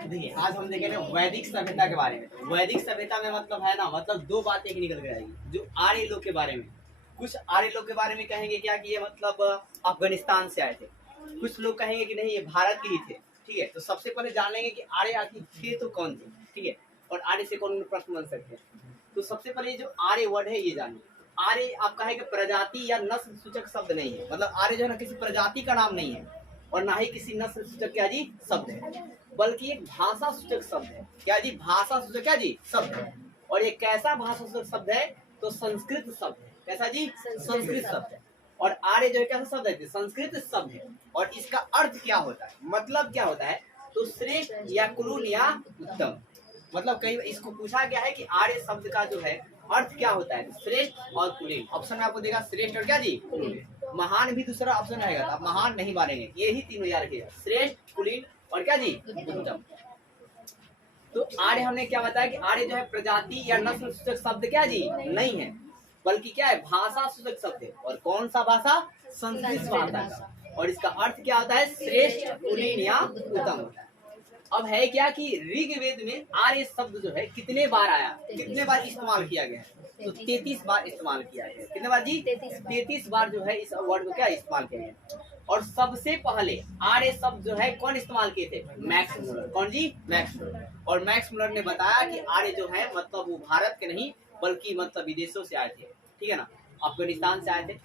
देखिए आज हम देखेंगे वैदिक सभ्यता के बारे में। वैदिक सभ्यता में मतलब है ना, मतलब दो बातें निकल के आएगी। जो आर्य लोग के बारे में, कुछ आर्य लोग के बारे में कहेंगे क्या कि ये मतलब अफगानिस्तान से आए थे। कुछ लोग कहेंगे कि नहीं ये भारत के ही थे। ठीक है, तो सबसे पहले जान लेंगे कि आर्य आखिर थे तो कौन थे। ठीक है, और आर्य से कौन प्रश्न बन सकते हैं। तो सबसे पहले जो आर्य वर्ड है ये जानिए। आर्य आप कहेंगे प्रजाति या नस्ल सूचक शब्द नहीं है। मतलब आर्य जो है ना किसी प्रजाति का नाम नहीं है और ना ही किसी नस्ल सूचक क्या जी शब्द है, बल्कि एक भाषा सूचक शब्द है। क्या जी? भाषा सूचक क्या जी शब्द है। और ये कैसा भाषा सूचक शब्द है? तो संस्कृत शब्द है। कैसा जी? संस्कृत शब्द है। और आर्य जो है कैसा शब्द है? संस्कृत शब्द है। और इसका अर्थ क्या होता है, मतलब क्या होता है? तो श्रेष्ठ या कुलीन या उत्तम। मतलब कई इसको पूछा गया है कि आर्य शब्द का जो है अर्थ क्या होता है? श्रेष्ठ और कुलीन। ऑप्शन में आपको देगा श्रेष्ठ और क्या जी कुलीन। महान भी दूसरा ऑप्शन रहेगा, तो आप महान नहीं मानेंगे। ये ही तीनों याद रखिएगा, श्रेष्ठ, कुलीन और क्या जी उत्तम। तो आर्य हमने क्या बताया कि आर्य जो है प्रजाति या नस्ल सूचक शब्द क्या जी नहीं है, बल्कि क्या है? भाषा सूचक शब्द है। और कौन सा भाषा? संस्कृत भाषा का। और इसका अर्थ क्या होता है? श्रेष्ठ, कुलीन या उत्तम होता है। अब है क्या कि ऋग्वेद में आर्य शब्द जो है कितने बार आया, कितने बार इस्तेमाल किया गया है? तो 33 बार इस्तेमाल किया गया है। कितने बार जी? 33 बार जो है इस वर्ड को क्या इस्तेमाल किया गया। और सबसे पहले आर्य शब्द जो है कौन इस्तेमाल किए थे? Max Muller. कौन जी? Max Muller. और मैक्स मुलर ने बताया कि आर्य जो है मतलब वो भारत के नहीं बल्कि मतलब विदेशों से आए थे। ठीक है ना, अफगानिस्तान से आए थे,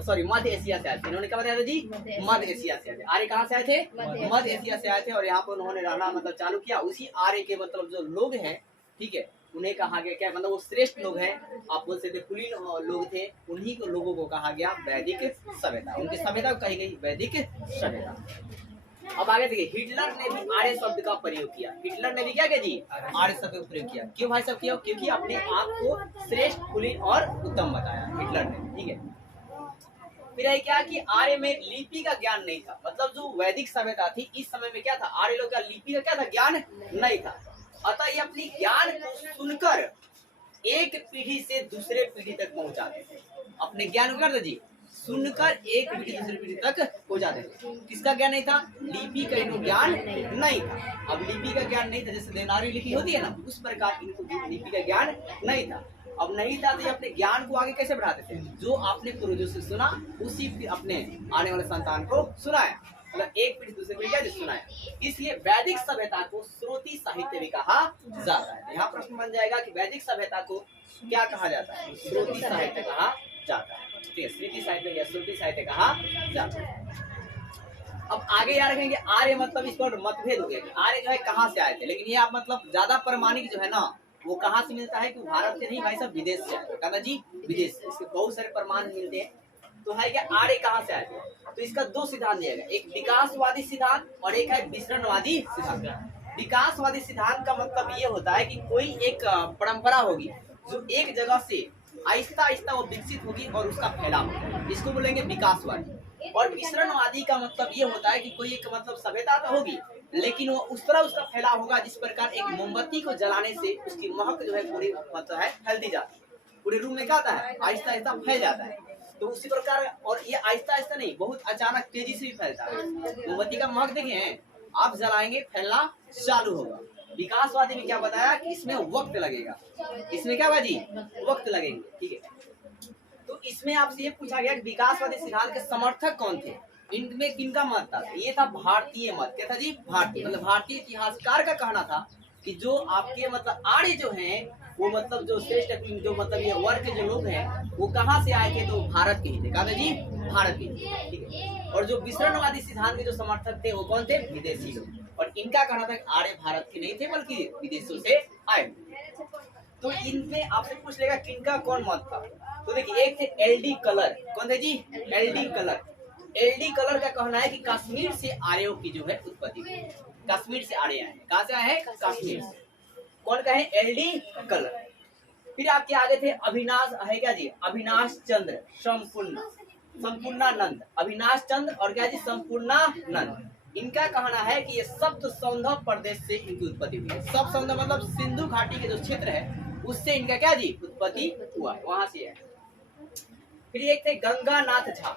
सॉरी मध्य एशिया से आए थे। इन्होंने क्या बताया था जी? मध्य एशिया से आए थे। आर्य कहाँ से आए थे? मध्य एशिया से आए थे। और यहाँ पर उन्होंने रहना मतलब चालू किया। उसी आर्य के मतलब जो लोग हैं, ठीक है, उन्हें कहा गया क्या, मतलब वो श्रेष्ठ लोग हैं, आप बोल सकते कुलीन लोग थे, उन्हीं को लोगों को कहा गया वैदिक सभ्यता। उनकी सभ्यता को कही गई वैदिक सभ्यता। अब आगे देखिए, हिटलर ने भी आर्य शब्द का प्रयोग किया। हिटलर ने भी क्या किया जी? आर्य शब्द का प्रयोग किया। क्यों भाई साहब किया? क्योंकि अपने आप को श्रेष्ठ, कुलीन और उत्तम बताया हिटलर ने। ठीक है, फिर है क्या कि आर्य में लिपि का ज्ञान नहीं था। मतलब जो वैदिक सभ्यता थी इस समय में क्या था? आर्य लोग का लिपि का क्या था? ज्ञान नहीं था। अतः ये अपनी ज्ञान को सुनकर एक पीढ़ी से दूसरे पीढ़ी तक पहुंचाते थे। अपने ज्ञान को कर जी सुनकर एक पीढ़ी दूसरी पीढ़ी तक पहुंचाते थे। किसका ज्ञान नहीं था? लिपि का इनको ज्ञान नहीं था। अब लिपि का ज्ञान नहीं था, जैसे देवनागरी लिपि होती है ना, उस प्रकार इनको लिपि का ज्ञान नहीं था। अब नहीं था तो ये अपने ज्ञान को आगे कैसे बढ़ाते थे? जो आपने पूर्वजों से सुना उसी अपने आने वाले संतान को सुनाया। मतलब एक पीढ़ी दूसरे पीढ़ी क्या सुनाया। इसलिए वैदिक सभ्यता को श्रुति साहित्य भी कहा जाता है। यहाँ प्रश्न बन जाएगा कि वैदिक सभ्यता को क्या कहा जाता है? श्रुति साहित्य कहा जाता है। ठीक है, श्रुति साहित्य या श्रुति साहित्य कहा जाता है। अब आगे याद रखेंगे आर्य मतलब इस पर मतभेद हो गया। आर्य जो है कहाँ से आए थे, लेकिन ये आप मतलब ज्यादा प्रमाणिक जो है ना वो कहाँ से मिलता है कि भारत से नहीं भाई साहब विदेश से आए। कहना जी विदेश से। इसके बहुत सारे प्रमाण मिलते हैं। तो है क्या आर्य कहाँ से आए थे? तो इसका दो सिद्धांत दिया गया, एक विकासवादी सिद्धांत और एक है विसरणवादी सिद्धांत। विकासवादी सिद्धांत का मतलब ये होता है कि कोई एक परंपरा होगी जो एक जगह से आहिस्ता आहिस्ता वो विकसित होगी और उसका फैलाव होगा, इसको बोलेंगे विकासवादी। और विसरणवादी का मतलब ये होता है कि कोई एक मतलब सभ्यता तो होगी लेकिन वो उस तरह उसका फैलाव होगा जिस प्रकार एक मोमबत्ती को जलाने से उसकी महक जो है पूरी मतलब है फैलती जाती है, पूरे रूम में क्या होता है आहिस्ता आहिस्ता फैल जाता है। तो उसी प्रकार, और ये आहिस्ता आहिस्ता नहीं बहुत अचानक तेजी से भी फैलता है। मोमबत्ती का महक देखे हैं आप, जलाएंगे फैलना चालू होगा। विकासवादी ने क्या बताया कि इसमें वक्त लगेगा। इसमें क्या बाजी? वक्त लगेंगे। ठीक है, तो इसमें आपसे ये पूछा गया कि विकासवादी सिद्धांत के समर्थक कौन थे, इनमें किनका मत था? ये था भारतीय मत। क्या था जी? भारतीय। मतलब भारतीय इतिहासकार का कहना था कि जो आपके मतलब आर्य जो हैं वो मतलब जो श्रेष्ठ जो मतलब ये वर्ग के जो लोग हैं वो कहाँ से आए थे? तो भारत के ही थे। कहा था जी? भारत के ही। ठीक है, और जो विसरणवादी सिद्धांत के जो समर्थक थे वो कौन थे? विदेशी लोग। और इनका कहना था कि आर्य भारत के नहीं थे बल्कि विदेशों से आए। तो इनमें आपसे पूछ लेगा किनका कौन मत था। तो देखिए एक थे एलडी कलर। कौन थे जी? LD colour. एलडी कलर का कहना है कि कश्मीर से आर्यों की जो है उत्पत्ति हुई। कश्मीर से आर्य आए। कहाँ से आए हैं? कश्मीर से। कौन कहे? LD colour. फिर आपके आगे थे अविनाश है क्या जी? अविनाश चंद्र संपूर्णानंद। अविनाश चंद्र और क्या जी? संपूर्णानंद। इनका कहना है कि ये सप्त सौंधव प्रदेश से इनकी उत्पत्ति हुई है। सप्त सौंधव मतलब सिंधु घाटी के जो क्षेत्र है उससे इनका क्या जी? उत्पत्ति हुआ, वहां से है। फिर एक थे गंगानाथ झा।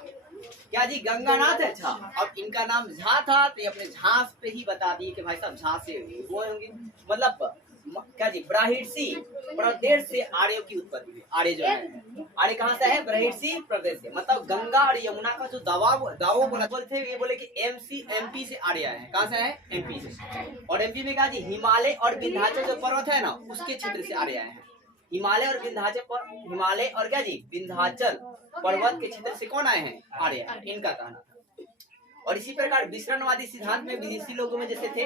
क्या जी गंगानाथ है झा। अब इनका नाम झा था तो ये अपने झांस पे ही बता दिए कि भाई साहब झा से वो होंगे, मतलब क्या जी ब्राह्मणी प्रदेश से आर्यों की उत्पत्ति हुई। आर्य जो है आर्य कहाँ से है, ब्राह्मणी प्रदेश से, मतलब गंगा और यमुना का जो दावों बोलते ये बोले कि एमपी से आर्य है। कहाँ से है, एमपी से। और एमपी में क्या जी हिमालय और विंध्याचल जो पर्वत है ना उसके क्षेत्र से आर्य है। हिमालय और विंध्याचल पर, हिमालय और क्या जी विंध्याचल पर्वत के क्षेत्र से कौन आए हैं, आर्य, इनका कहना था। और इसी प्रकार विसरणवादी सिद्धांत में विदेशी लोगों में जैसे थे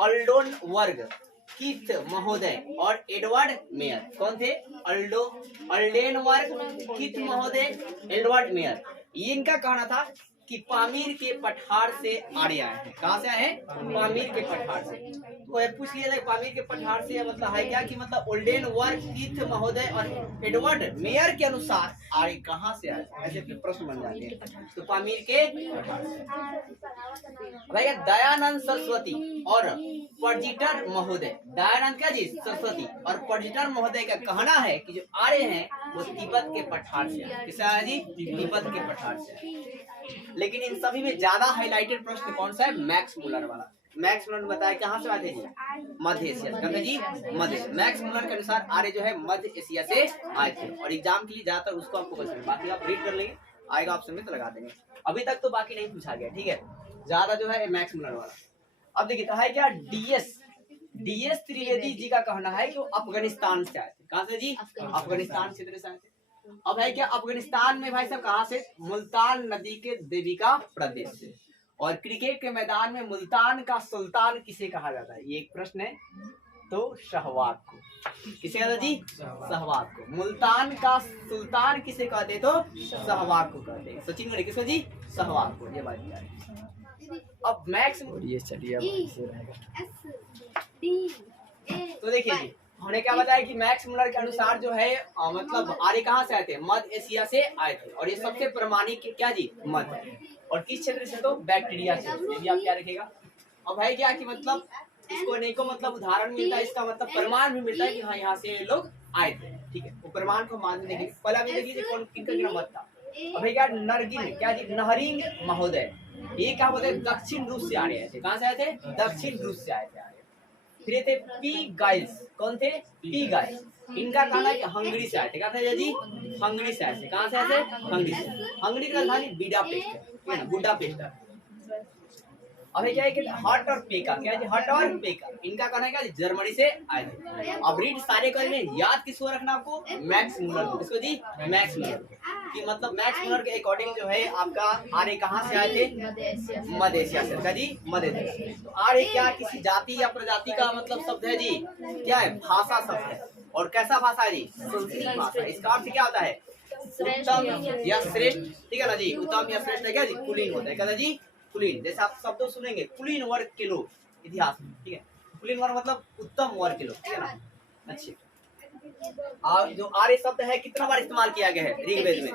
अल्डोन वर्ग, कीथ महोदय और एडवर्ड मेयर। कौन थे, अल्डेनवर्ग, कीथ महोदय, एडवर्ड मेयर। ये इनका कहना था कि पामीर के पठार से आर्य आए हैं। कहाँ से आए हैं, पामीर के पठार से। तो पूछ लिया जाए पामीर के पठार से मतलब है क्या कि मतलब ओल्डेनवर्ग, कीथ महोदय और एडवर्ड मेयर के अनुसार आर्य कहाँ से आए, ऐसे प्रश्न बन जाते हैं। तो पामीर के पठार से। भाई दयानंद सरस्वती और पर्जिटर महोदय, दयानंद क्या जी सरस्वती और पर्जिटर महोदय का कहना है कि जो आर्य हैं वो तिब्बत के पठार से आए। किससे आए जी, तिब्बत के पठार से आए। लेकिन इन सभी में ज्यादा हाईलाइटेड प्रश्न कौन सा है, मैक्स मुलर वाला। मैक्स मुलर ने बताया कहाँ से आए थे जी, मध्य एशिया से। जी मध्य, मैक्स मुलर के अनुसार आर्य जो है मध्य एशिया से आए थे। और एग्जाम के लिए ज्यादातर उसको आपको फोकस करना, बाकी आप रीड कर लेंगे, आएगा ऑप्शन में तो लगा देंगे। अभी तक तो बाकी नहीं पूछा गया, ठीक है, ज्यादा जो है मैक्स मुलर वाला। अब देखिए है क्या, डीएस त्रिवेदी जी का कहना है कि वो अफगानिस्तान से आए थे। कहाँ से जी, अफगानिस्तान क्षेत्र से आए थे। अब है क्या, अफगानिस्तान में भाई साहब कहाँ से, मुल्तान नदी के देविका प्रदेश से। और क्रिकेट के मैदान में मुल्तान का सुल्तान किसे कहा जाता है, ये एक प्रश्न है। तो सहवाग को। किसे कहते जी, सहवाग को। मुल्तान का सुल्तान किसे कहते, तो सहवाग को कहते हैं। सचिन ने किसको जी, सहवाग को। ये बात क्या है। अब मैक्स ये चलिए तो देखिए जी हमने क्या बताया कि मैक्स मुलर के अनुसार जो है मतलब आर्य कहाँ से आए थे, मध्य एशिया से आए थे। और ये सबसे प्रामाणिक क्या जी, मध्य। और किस क्षेत्र से, तो बैक्टीरिया से। ये भी आप क्या रखेगा। अब भाई क्या कि मतलब इसको अनेकों मतलब उदाहरण मिलता है, इसका मतलब प्रमाण भी मिलता है कि हाँ यहाँ से लोग आए थे, ठीक है। वो प्रमाण को मान देंगे। पहला भी देखिए कौन किनका मत था। अब भाई क्या नरगिन क्या जी, नहरिंग महोदय, ये क्या बोलते हैं दक्षिण रूस से आ रहे थे। कहाँ से आए थे, दक्षिण रूस से आए थे। फिर ये थे पी गाइल्स, कौन थे, पी गाइल्स। इनका कहना है कि हंगरी से आए थे। कहाँ थे जी, हंगरी से आए थे। कहाँ से आए थे, हंगरी से। हंगरी की राजधानी बुडापेस्ट है, बुडापेस्ट। अब क्या है कि हट और पेका, क्या है हट और पेका, इनका कहना है कि जर्मनी से आए थे। अब रीड सारे करेंगे, याद किसको रखना आपको, मैक्स मुलर को। किसको जी, मैक्स मुलर कि मतलब मैक्स मुलर के अकॉर्डिंग जो है आपका आर्य कहाँ से आए थे, मध्य एशिया से। क्या जी, मध्य एशिया। तो आर्य क्या किसी जाति या प्रजाति का मतलब शब्द है जी, क्या है, भाषा शब्द है। और कैसा भाषा है जी, संस्कृत भाषा। इसका अर्थ क्या होता है, उत्तम या श्रेष्ठ, ठीक है ना जी। उत्तम या श्रेष्ठ है क्या जी, कुलीन होता है। क्या जी, कुलीन। जैसे आप शब्द सुनेंगे कुलीन वर्ग के लोग इतिहास में, ठीक है। कुलीन वर्ग मतलब उत्तम वर्ग के लोग, ठीक है ना। अच्छे। और जो आर्य शब्द है कितना बार इस्तेमाल किया गया है ऋग्वेद में,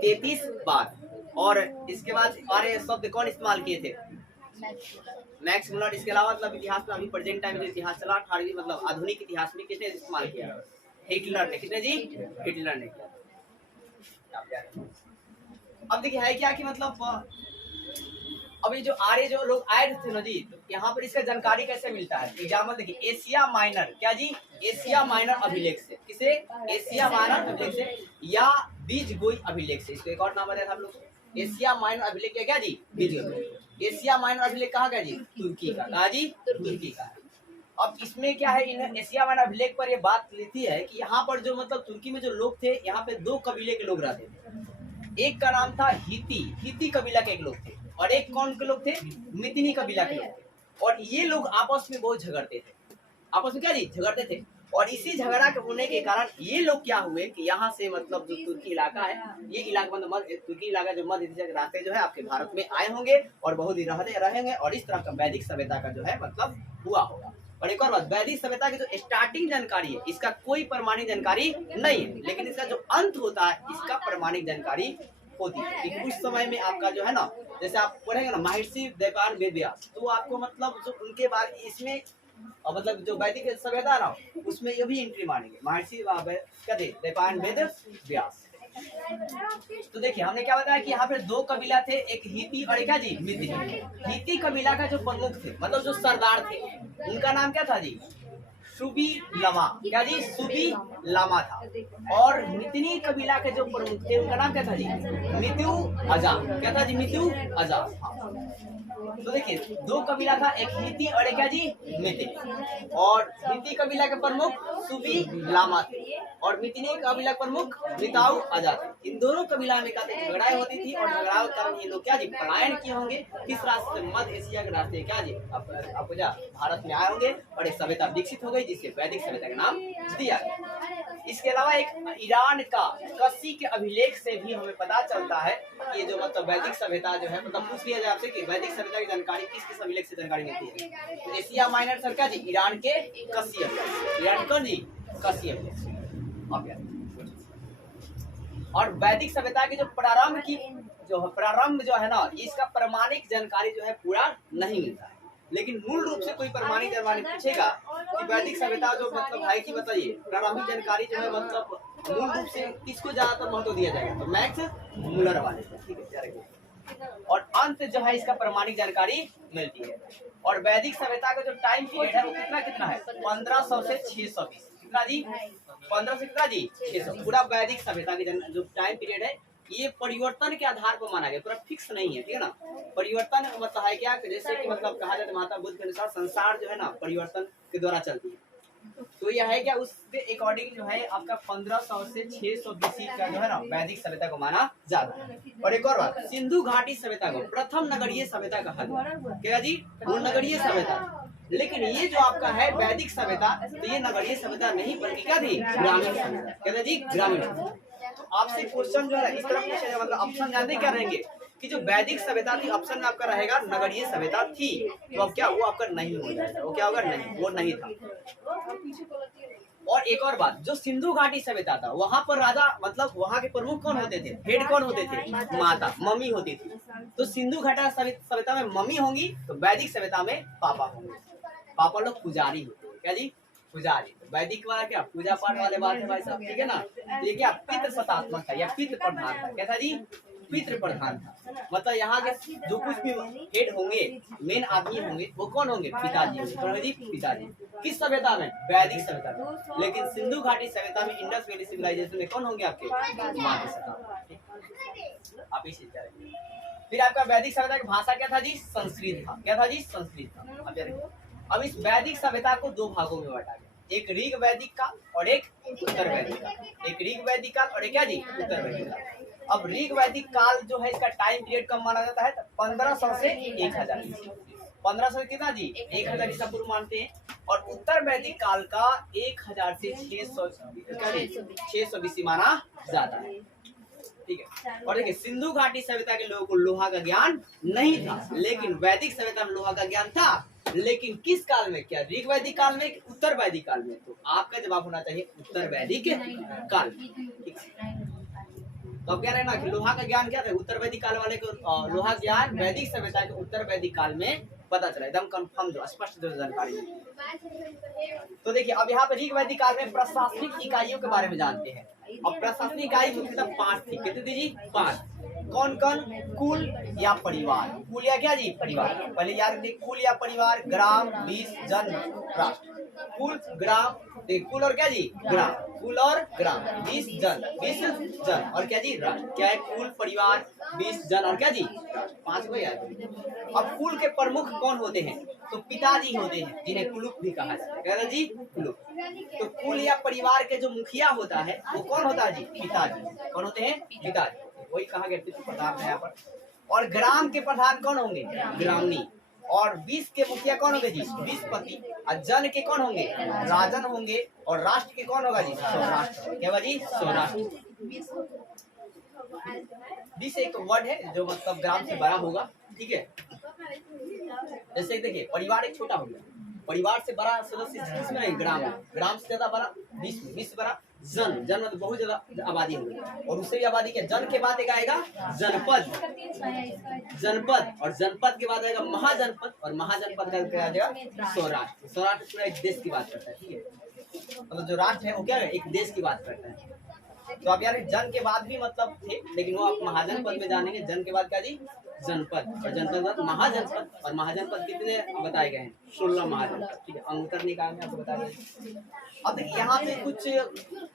33 बार। और इसके बाद आर्य शब्द कौन इस्तेमाल किए थे, मैक्स मुलर। इसके अलावा मतलब इतिहास में अभी प्रेजेंट टाइम में इतिहास चला 18वीं मतलब आधुनिक इतिहास में किसने इस्तेमाल किया, हिटलर ने। किसने जी, हिटलर ने किया। अब देखिए है क्या कि मतलब अभी जो आर्य जो लोग आए थे ना जी, तो यहाँ पर इसका जानकारी कैसे मिलता है। एग्जाम्पल देखिए, एशिया माइनर, क्या जी, एशिया माइनर अभिलेख से। किसे, एशिया माइनर अभिलेख से या बीज गोई अभिलेख से। इसको एक और नाम बताया था हम लोग, एशिया माइनर अभिलेख क्या जी, बीज गोई। एशिया माइनर अभिलेख कहाँ का जी, तुर्की का। कहा जी, तुर्की का। अब इसमें क्या है, इन एशिया माइनर अभिलेख पर ये बात लिखी है कि यहाँ पर जो मतलब तुर्की में जो लोग थे, यहाँ पे 2 कबीले के लोग रहते थे। एक का नाम था हिती कबीला के एक लोग थे, और एक कौन के लोग थे, मितनी कबीला के लोग थे। और ये लोग आपस में बहुत झगड़ते थे, आपस में क्या जी, झगड़ते थे। और इसी झगड़ा के होने के कारण ये लोग क्या हुए कि यहाँ से मतलब जो तुर्की इलाका है, ये इलाका मतलब तुर्की इलाका जो मध्य एशिया के रास्ते जो है आपके भारत में आए होंगे और बहुत ही रहेंगे। और इस तरह का वैदिक सभ्यता का जो है मतलब हुआ होगा। और एक और बात, वैदिक सभ्यता की जो स्टार्टिंग जानकारी है इसका कोई प्रमाणिक जानकारी नहीं है, लेकिन इसका जो अंत होता है इसका प्रमाणिक जानकारी होती है। कि उस समय में आपका जो है ना, जैसे आप पढ़ेंगे ना महर्षि द्वैपायन वेद व्यास, तो आपको मतलब जो उनके बारे इसमें मतलब जो वैदिक सभ्यता ना उसमें ये भी एंट्री मानेंगे, महर्षि द्वैपायन वेद व्यास। तो देखिए हमने क्या बताया कि यहाँ पे दो कबीला थे, एक हिती और एक क्या जी मिती। हिती कबीला का जो प्रमुख थे मतलब जो सरदार थे उनका नाम क्या था जी, सुबी लमा। क्या जी, सुबी लामा था। और मितनी कबीला के जो प्रमुख थे उनका नाम क्या था जी, मित्यु अजा। क्या था जी, मित्यु अजा। तो देखिए दो कबीला था, एक हिती और एक क्या जी मिती। और हिती कबीला के प्रमुख सुबी लामा थे और मितनी कबीला के प्रमुख मिताऊ अजा थे। इन दोनों कबीला में क्या झगड़ाई होती थी और झगड़ाओं के कारण ये लोग क्या जी पलायन किए होंगे किस रास्ते से, मध्य एशिया के रास्ते क्या जी आपको जा भारत में आए होंगे और एक सभ्यता विकसित हो गई जिससे वैदिक सभ्यता का नाम दिया गया। इसके अलावा एक ईरान का कसी के अभिलेख से भी हमें पता चलता है कि ये जो मतलब वैदिक सभ्यता जो है मतलब पूछ लिया जाए आपसे कि वैदिक सभ्यता की जानकारी किस अभिलेख से जानकारी मिलती है, तो एशिया माइनर सर क्या जी ईरान के कसी अभिलेख, ईरान कौन जी कसी अभिलेख। और वैदिक सभ्यता की जो प्रारंभ जो है ना इसका प्रमाणिक जानकारी जो है पूरा नहीं मिलता है, लेकिन मूल रूप से कोई प्रमाणिक जानकारी पूछेगा कि वैदिक सभ्यता जो मतलब है कि बताइए प्रारंभिक जानकारी जो है मतलब मूल रूप से किसको ज्यादातर महत्व दिया जाएगा, तो मैक्स मुलर वाले, ठीक है। और अंत जो है इसका प्रमाणिक जानकारी मिलती है। और वैदिक सभ्यता का जो टाइम पीरियड है वो कितना है 1500 से 620। कितना जी 1500 से कितना जी 600। पूरा वैदिक सभ्यता की जो टाइम पीरियड है ये परिवर्तन के आधार पर माना गया, पूरा फिक्स नहीं है, ठीक है ना। परिवर्तन मतलब है क्या, जैसे कि मतलब कहा जाता है महात्मा बुद्ध के अनुसार संसार जो है ना परिवर्तन के द्वारा चलती है, तो यह है क्या उसके अकॉर्डिंग जो है आपका 1500 से 600 बीसी का जो है ना वैदिक सभ्यता को माना जाता है। और एक और बात, सिंधु घाटी सभ्यता को प्रथम नगरीय सभ्यता कहा गया। क्या जी वो नगरीय सभ्यता, लेकिन ये जो आपका है वैदिक सभ्यता तो ये नगरीय सभ्यता नहीं बल्कि क्या थी ग्रामीण सभ्यता। क्या था जी ग्रामीण। तो आपसे क्वेश्चन जो है इस तरह पूछेगा मतलब ऑप्शन जानते क्या रहेंगे कि जो वैदिक सभ्यता थी ऑप्शन में आपका रहेगा नगरीय सभ्यता थी, तो अब क्या वो आपका नहीं हो जाएगा, वो क्या होगा नहीं, वो नहीं था। और एक और बात, जो सिंधु घाटी सभ्यता था वहां पर राजा मतलब वहां के प्रमुख कौन होते थे, हेड कौन होते थे, माता मम्मी होती थी। तो सिंधु घाटी सभ्यता में मम्मी होंगी तो वैदिक सभ्यता में पापा होंगे। पापा लोग पुजारी होते हैं। क्या जी पुजारी। वैदिक वाला क्या पूजा पाठ वाले बात है भाई साहब, ठीक है ना। ये क्या पितृ सत्तात्मक था या पितृ प्रधान था। क्या था जी पितृ प्रधान था, मतलब यहाँ के जो कुछ भी हेड होंगे मेन आदमी होंगे वो कौन होंगे पिताजी होंगे। कौन जी पिताजी। किस सभ्यता में वैदिक सभ्यता में। लेकिन सिंधु घाटी सभ्यता में इंडस वैली सिविलाइजेशन में कौन होंगे आपके माँ के सत्ता। आप इसी फिर आपका वैदिक सभ्यता की भाषा क्या था जी संस्कृत था। क्या था जी संस्कृत था। अब इस वैदिक सभ्यता को दो भागों में बांटा गया, एक ऋग वैदिक काल और एक उत्तर वैदिक काल। एक ऋग वैदिक काल और एक क्या जी उत्तर वैदिक काल। अब ऋग वैदिक काल जो है इसका टाइम पीरियड कम माना जाता है तो 1500 से 1000। 1500 से कितना जी 1000 ईसा पूर्व मानते हैं। और उत्तर वैदिक काल का 1000 से 600 बीसी माना जाता है, ठीक है। और देखिए सिंधु घाटी सभ्यता के लोगों को लोहा का ज्ञान नहीं था, लेकिन वैदिक सभ्यता में लोहा का ज्ञान था। लेकिन किस काल में, क्या ऋग वैदिक काल में उत्तर वैदिक काल में। तो आपका जवाब होना चाहिए उत्तर वैदिक काल। तो अब कह रहे हैं ना कि लोहा का ज्ञान क्या था उत्तर वैदिक काल वाले को, लोहा ज्ञान वैदिक सभ्यता के उत्तर वैदिक काल में पता चला, एकदम कंफर्म जो स्पष्ट जो जानकारी। तो देखिए अब यहाँ पे ऋग वैदिक काल में प्रशासनिक इकाइयों के बारे में जानते हैं। अब प्रशासनिक इकाई मुख्यतः 5 थी। कितनी थी जी 5। कौन कौन, कुल या परिवार। कुल या क्या जी परिवार। पहले याद रखिए कुल या परिवार, ग्राम, 20 जन, राष्ट्र। कुल ग्राम, कुल और क्या जी ग्राम, कुल और ग्राम, 20 जन, 20 जन और क्या जी राष्ट्र। क्या है कुल परिवार 20 जन और क्या जी 5 को याद। अब कुल के प्रमुख कौन होते हैं, तो पिताजी होते हैं जिन्हें कुलुप भी कहा जाता है। क्या जी कुलुप। तो कुल या परिवार के जो मुखिया होता है वो कौन होता है जी पिताजी। कौन होते हैं पिताजी, वही कहा गया पितृ प्रधान है यहाँ पर। और ग्राम के प्रधान कौन होंगे ग्रामणी। और 20 के मुखिया कौन होंगे जी 20 पति। और जन के कौन होंगे राजन होंगे। और राष्ट्र के कौन होगा जी सौराष्ट्र। क्या जी सौराष्ट्र। 20 एक वर्ड है जो मतलब ग्राम से बड़ा होगा, ठीक है। जैसे देखिए परिवार एक छोटा हो गया, परिवार से बड़ा सदस्य किसमें है ग्राम। ग्राम से ज्यादा बड़ा 20 से बड़ा जन। जन मतलब बहुत ज्यादा आबादी हो गई। और उससे भी आबादी के जन के बाद एक आएगा जनपद। जनपद और जनपद के बाद आएगा महाजनपद। और महाजनपद का आएगा सौराष्ट्र। सौराष्ट्र पूरा एक देश की बात करता है, ठीक है। मतलब जो राष्ट्र है वो क्या है एक देश की बात करता है। तो आप यार जन के बाद भी मतलब थे, लेकिन वो आप महाजनपद में जानेंगे। जन के बाद क्या जी, जनपद, और जनपद के बाद महाजनपद, और महाजनपद कितने बताए गए हैं, 16 महाजनपद। ठीक है, अंगुत्तर निकाय में आपको बता दिया। अब देखिए यहाँ पे कुछ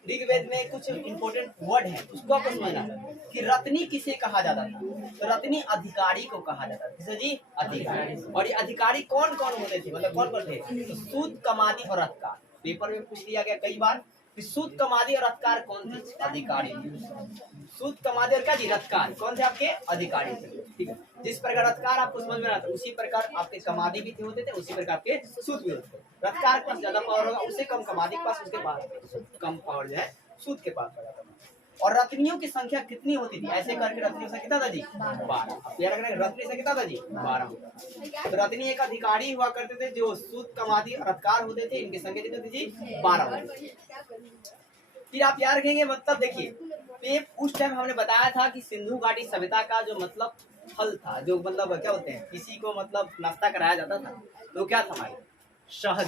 ऋग्वेद में कुछ इंपॉर्टेंट वर्ड है, उसको आपको समझना है कि रत्नी किसे कहा जाता था। तो रत्नी अधिकारी को कहा जाता था। किसे जी, अधिकारी। और ये अधिकारी कौन कौन होते थे, मतलब कौन कौन थे, तो सूत, कमादी और रत्कार। पेपर में पूछ लिया गया कई बार कि सूत, कमादी और रत्कार कौन थे, अधिकारी। सूत, कमादी और क्या जी, रत्कार कौन थे आपके, अधिकारी थे। ठीक है, जिस प्रकार रत्कार आपको समझ में आता उसी प्रकार आपके कमादी भी होते थे, उसी प्रकार आपके सूत भी होते थे। रत्कार के पास ज्यादा पावर होगा, उससे कम कमादी के पास, उसके पास कम पावर जो है सूत के पास होगा। और रत्नियों की संख्या कितनी होती थी, ऐसे करके रत्नियों से कितना था जी, 12। रत्नी से कितना था जी, 12 होता था। तो रत्नी एक अधिकारी हुआ करते थे जो सूत, कमादी और रत्कार होते थे, इनकी संख्या कितनी थी जी, 12 होती थी। फिर आप याद रखेंगे, मतलब देखिए उस टाइम हमने बताया था कि सिंधु घाटी सभ्यता का जो मतलब फल था, जो मतलब क्या होते हैं, किसी को मतलब नाश्ता कराया जाता था, तो क्या था भाई, शहद।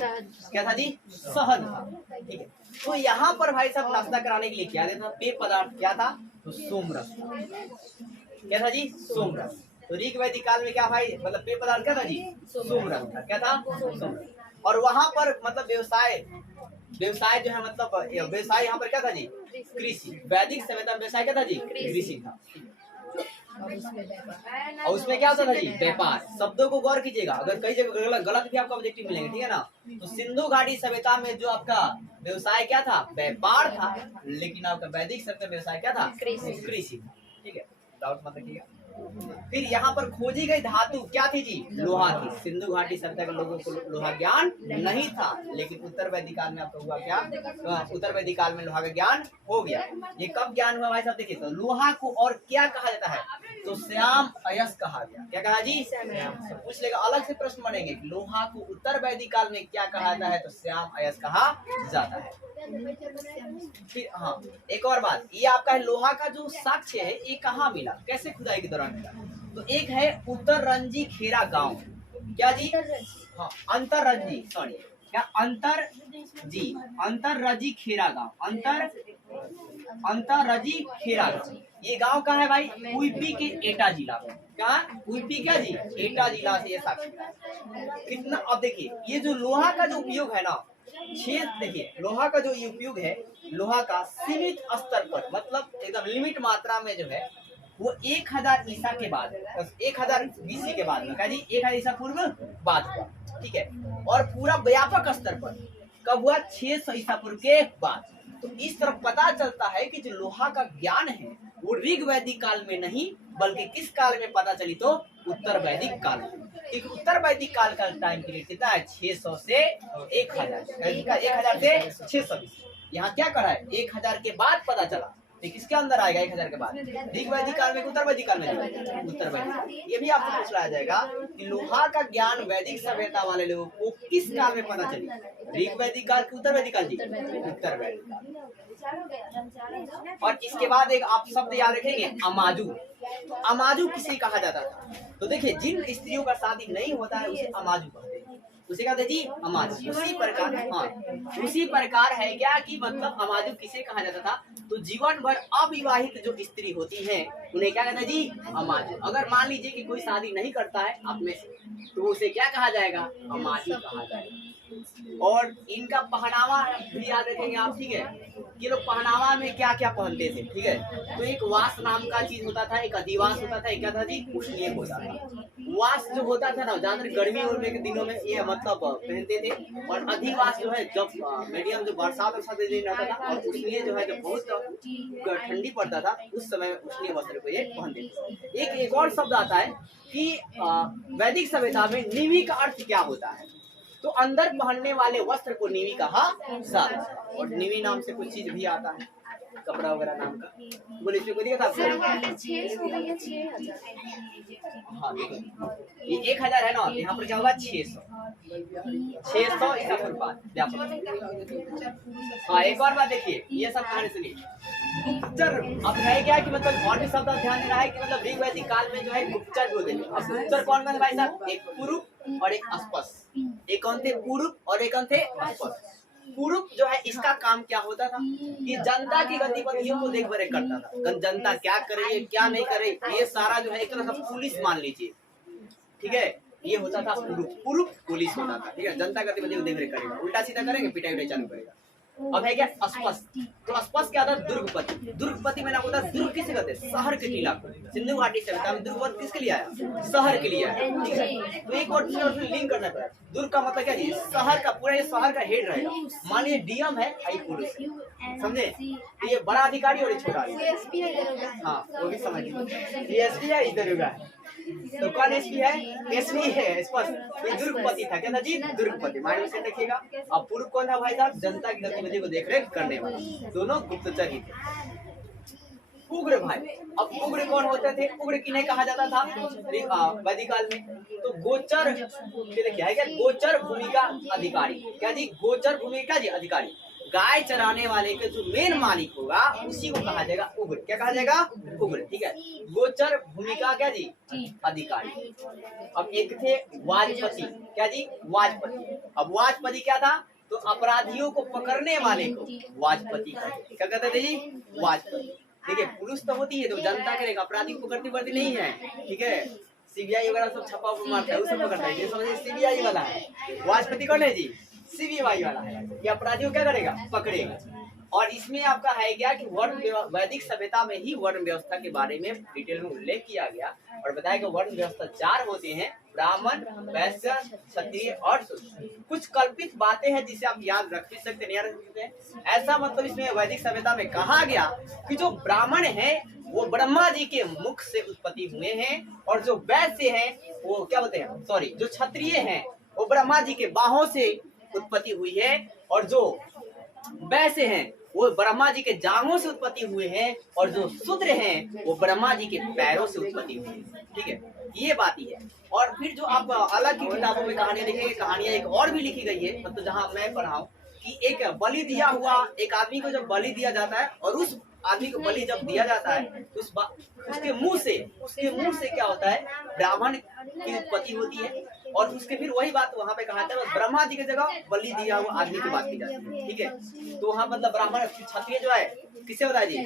क्या था जी, शहद था। ठीक है, तो यहाँ पर भाई साहब नाश्ता कराने के लिए क्या देता, पेय पदार्थ क्या था, तो सोमरस था। क्या था जी, सोमरस। तो ऋग्वैदिक काल में क्या भाई, मतलब पेय पदार्थ क्या था जी, सोमरस था। क्या था, सोमरस। और वहां पर मतलब व्यवसाय जो है, मतलब व्यवसाय यहाँ पर क्या था जी, कृषि। वैदिक सभ्यता में व्यवसाय क्या था जी, कृषि था। और उसमें क्या होता था जी, व्यापार। शब्दों को गौर कीजिएगा, अगर कई जगह गलत भी आपको ऑब्जेक्टिव मिलेंगे, ठीक है ना। तो सिंधु घाटी सभ्यता में जो आपका व्यवसाय क्या था, व्यापार था, लेकिन आपका वैदिक सभ्यता में व्यवसाय क्या था, कृषि था। ठीक है, डाउट मत रखिएगा। फिर यहाँ पर खोजी गई धातु क्या थी जी, लोहा थी। सिंधु घाटी सभ्यता के लोगों को लोहा ज्ञान नहीं था, लेकिन उत्तर वैदिक काल में आपको हुआ क्या, उत्तर वैदिक काल में लोहा का ज्ञान हो गया। ये कब ज्ञान हुआ भाई साहब, देखिए तो लोहा को और क्या कहा जाता है, तो श्याम अयस्क कहा गया। क्या कहा जी, तो पूछ लेगा, अलग से प्रश्न बनेंगे, लोहा को उत्तर वैदिक काल में क्या कहा जाता है, तो श्याम अयस्क कहा जाता है। फिर हाँ, एक और बात, ये आपका है लोहा का जो साक्ष्य है, ये कहाँ मिला, कैसे खुदाई के दौरान मिला, तो एक है उत्तररंजी खेरा गांव। क्या जी, हाँ अंतररंजी, सॉरी क्या, अंतररजी खेरा गांव, अंतररजी खेरा गांव। ये गांव कहाँ है भाई, यूपी के एटा जिला में। क्या, यूपी क्या जी, एटा जिला से ये साक्ष्य कितना। अब देखिए ये जो लोहा का जो उपयोग है ना, देखिए लोहा का जो उपयोग है, लोहा का सीमित स्तर पर, मतलब एकदम लिमिट मात्रा में जो है, वो 1000 ईसा के बाद, 1000 बीसी के बाद, क्या जी 1000 ईसा पूर्व बाद हुआ। ठीक है, और पूरा व्यापक स्तर पर कब हुआ, 600 ईसा पूर्व के बाद। तो इस तरफ पता चलता है कि जो लोहा का ज्ञान है वो ऋग वैदिक काल में नहीं, बल्कि किस काल में पता चली, तो उत्तर वैदिक काल में। क्योंकि उत्तर वैदिक काल का टाइम पीरियड कितना है, 600 से 1000 से 600। यहाँ क्या करा है, 1000 के बाद पता चला, तो किसके अंदर आएगा 1000 के बाद, ऋग वैदिक काल में, उत्तर वैदिक काल में, उत्तर वैदिक। ये भी आपसे पूछ लाया जाएगा कि लोहा का ज्ञान वैदिक सभ्यता वाले लोगों को किस काल में पता चली, ऋग वैदिक काल की, उत्तर वैदिक काल जी, उत्तर वैदिक काल। और इसके बाद एक आप शब्द याद रखेंगे, अमाजू। तो अमाजू किसे कहा जाता था, तो देखिए जिन स्त्रियों का शादी नहीं होता है उसे अमाजू कहते हैं, उसे कहते जी अमाजू। उसी प्रकार, हाँ उसी प्रकार है क्या कि मतलब अमाजू किसे कहा जाता था, तो जीवन भर अविवाहित जो स्त्री होती है उन्हें क्या कहते हैं जी, अमाजू। अगर मान लीजिए कि कोई शादी नहीं करता है आप में से, तो उसे क्या कहा जाएगा, अमाजू कहा जाएगा। और इनका पहनावा भी याद रखेंगे आप, ठीक है। ये लोग पहनावा में क्या क्या पहनते थे, ठीक है। तो एक वास नाम का चीज होता था, एक अधिवास होता था, एक क्या था जी, उष्णीय होता था। वास जो होता था ना, ज्यादातर गर्मी उर्मी के दिनों में ये मतलब पहनते थे, और अधिवास जो है जब मीडियम जो बरसात दिन रहता था, और उष्णीय जो है जब बहुत ठंडी पड़ता था उस समय उष्णीय वस्त्र को ये पहनते थे। एक और शब्द आता है कि वैदिक सभ्यता में नीवी का अर्थ क्या होता है, तो अंदर पहनने वाले वस्त्र को नीवी कहा जाता है। और नीवी नाम से कुछ चीज भी आता है, कपड़ा वगैरह नाम का, बोले इसमें कोई दिखा था, हाँ ये 1000 है ना, यहाँ पर क्या होगा 600 ईसा पूर्व बाद। हाँ एक और बात देखिए, ये सब कहानी सुनिए। गुप्तचर, अब है क्या कि मतलब और भी शब्द ध्यान देना है कि मतलब ऋग वैदिक काल में जो है गुप्तचर बोलते हैं। अब गुप्तचर कौन कौन है भाई साहब, एक पुरुष और एक अस्पष्ट। एक कौन थे, पुरुष और एक कौन थे, अस्पष्ट। पुरुष जो है इसका काम क्या होता था कि जनता की गतिविधियों को देखभाल करता था, जनता क्या कर रही है क्या नहीं कर रही, ये सारा जो है एक तरह का पुलिस मान लीजिए, ठीक है। ये होता था पुरुष पुलिस होता था, ठीक है। जनता गतिविधियों को देखभाल करेगा, उल्टा सीधा करेंगे पिटाई उटाई चालू करेगा। अब है क्या अस्पष्ट, तो अस्पष्ट क्या था दुर्गपति, दुर्गपति में ना होता दुर्ग किसे कहते हैं शहर के किला को, सिंधु घाटी सभ्यता में दुर्ग किसके लिए आया शहर के लिए आया, ठीक है। तो एक और लिंक करना पड़ा, दुर्ग का मतलब क्या है शहर का, पूरा ये शहर का हेड रहेगा, मान लीजिए डीएम है आई पुलिस समझे, तो ये बड़ा अधिकारी और ये छोटा अधिकारी, हाँ वो भी समझ लीजिए एसपी है इधर होगा, तो कौन एसपी है एसपी है स्पष्ट, ये दुर्गपति था क्या था जी दुर्गपति, माइंड में रखिएगा। अब पूर्व कौन था भाई साहब जनता की गतिविधि को देखरेख करने वाला, दोनों गुप्तचर ही थे। उग्र भाई, अब उग्र कौन होते थे, उग्र किन्हें कहा जाता था वैदिक काल में, तो गोचर क्या है क्या गोचर भूमिका अधिकारी, क्या जी गोचर भूमिका जी अधिकारी, गाय चराने वाले के जो मेन मालिक होगा उसी को कहा जाएगा उग्र, क्या कहा जाएगा उग्र, ठीक है। गोचर भूमिका क्या जी अधिकारी। अब एक थे वाजपति, क्या जी वाजपति, अब वाजपति क्या था तो अपराधियों को पकड़ने वाले को वाजपति क्या कहते थे जी वाजपति। देखिए पुलिस तो होती है तो जनता करेगा, अपराधी को पकड़ती पड़ती नहीं है, ठीक है। सीबीआई वगैरह सब छपा मारता है, उसे पकड़ता है, ये समझिए सीबीआई वाला है, वाजपति कौन है जी सीबीआई वाला है, ये अपराधियों क्या करेगा पकड़ेगा। और इसमें आपका है क्या कि वर्ण वैदिक सभ्यता में ही वर्ण व्यवस्था के बारे में डिटेल में उल्लेख किया गया और बताया कि वर्ण व्यवस्था 4 होते हैं, ब्राह्मण वैश्य क्षत्रिय और शूद्र। कुछ कल्पित बातें हैं जिसे आप याद रख भी सकते नहीं रख सकते, ऐसा मतलब इसमें वैदिक सभ्यता में कहा गया कि जो ब्राह्मण है वो ब्रह्मा जी के मुख से उत्पत्ति हुए हैं, और जो वैश्य है वो क्या बोलते हैं सॉरी जो क्षत्रिय हैं वो ब्रह्मा जी के बाहों से उत्पत्ति हुई है, और जो वैश्य हैं वो ब्रह्मा जी के जांघों से उत्पत्ति हुए हैं, और जो शूद्र हैं वो ब्रह्मा जी के पैरों से उत्पत्ति हुई है, ठीक है। ये बात ही है। और फिर जो आप अलग की किताबों में कहानियां लिखेंगे, कहानियां एक और भी लिखी गई है, मतलब जहां मैं पढ़ा हूं कि एक बलि दिया हुआ एक आदमी को जब बलि दिया जाता है और उस आदमी को बलि जब दिया जाता है तो उसके मुंह से क्या होता है ब्राह्मण की उत्पत्ति होती है, और उसके फिर वही बात वहां पे कहा जाता है ब्रह्मा जी की जगह बलि दिया हुआ आदमी की बात की जाती है, ठीक है। तो वहाँ मतलब ब्राह्मण क्षत्रिय जो है किससे होता है जी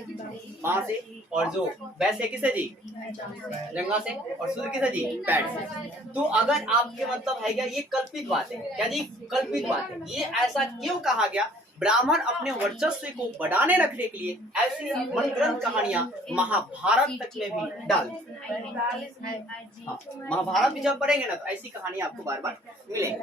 माँ से, और जो वैश्य किसे जी जंगा से, और शूद्र किसे जी पैर से। तो अगर आपके मतलब है क्या ये कल्पित बात है, क्या जी कल्पित बात है, ये ऐसा क्यों कहा गया, ब्राह्मण अपने वर्चस्व को बढ़ाने रखने के लिए ऐसी मनगढ़ंत कहानियां महाभारत तक में भी डाल महाभारत भी जब पढ़ेंगे ना तो ऐसी कहानियां आपको बार बार मिलेंगी।